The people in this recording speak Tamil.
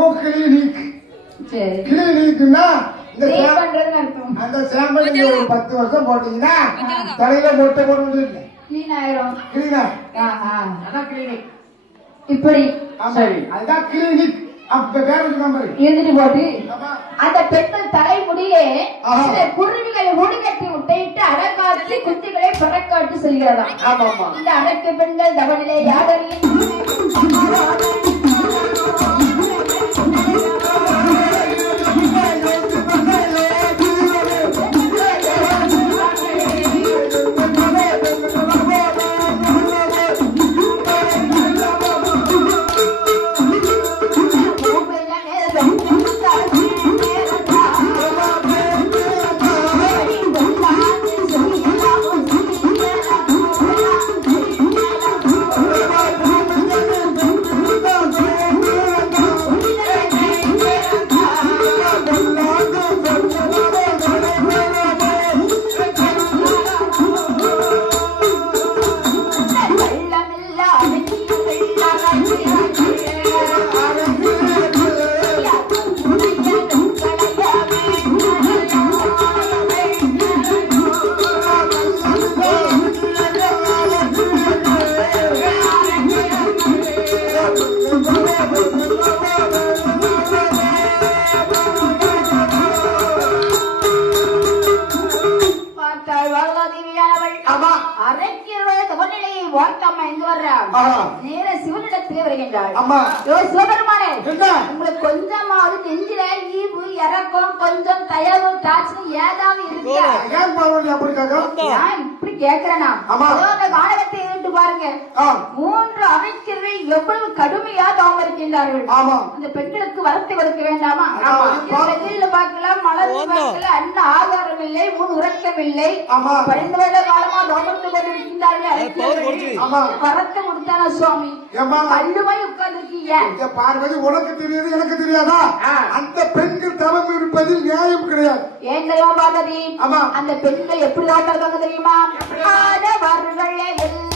பக்கம் கிளினிக். கிளினிக்னா அந்த சாம்பிள் நீங்க ஒரு 10 வருஷம் போட்டீங்கன்னா தலையில மொட்டை போட்டு கிளீன் ஆயிரும். அதான் கிளினிக். இப்படி சரி, அதுதான் கிளினிக். அப்ப பேருக்கு நம்பர் இருந்துட்டு போட்டு அந்த பெண்கள் தலைமுடியே சில குருவிகளை முடிகட்டி விட்டு அடக்காட்டி குட்டிகளை பறக்காட்டி செல்கிறதாம். இந்த அடக்கு பெண்கள் தவநிலை யாதரின் உங்களுக்கு கொஞ்சமாவது நெஞ்சில ஈவு இறக்கம் கொஞ்சம் தயவு தாட்சி ஏதாவது இருக்கா? இப்படி கேக்குறேன்னா காலகத்தை இருந்து பாருங்க. 3 அமைச்சர்கள் எவ்வளவு கடுமையா தவம் இருக்கின்றார்கள். அந்த பெண்களுக்கு வரத்தை கொடுக்க வேண்டாமா? பார்க்கலாம், மலர் பார்க்கல, அன்ன ஆதாரம் இல்லை, முன் உறக்கம் இல்லை, 12 வருட காலமா தவம் கொண்டிருக்கின்றார்கள். வரத்தை கொடுத்தானா சுவாமி? கல்லுமாய் உட்கார்ந்துருக்கீங்க. பார்வதி, உனக்கு தெரியாது எனக்கு தெரியாதா? அந்த பெண்கள் தவம் இருப்பதில் நியாயம் கிடையாது. ஏன் தெரியுமா பார்வதி? அந்த பெண்கள் எப்படி ஆட்டாங்க தெரியுமா? ஆடவர்கள் எல்லாம்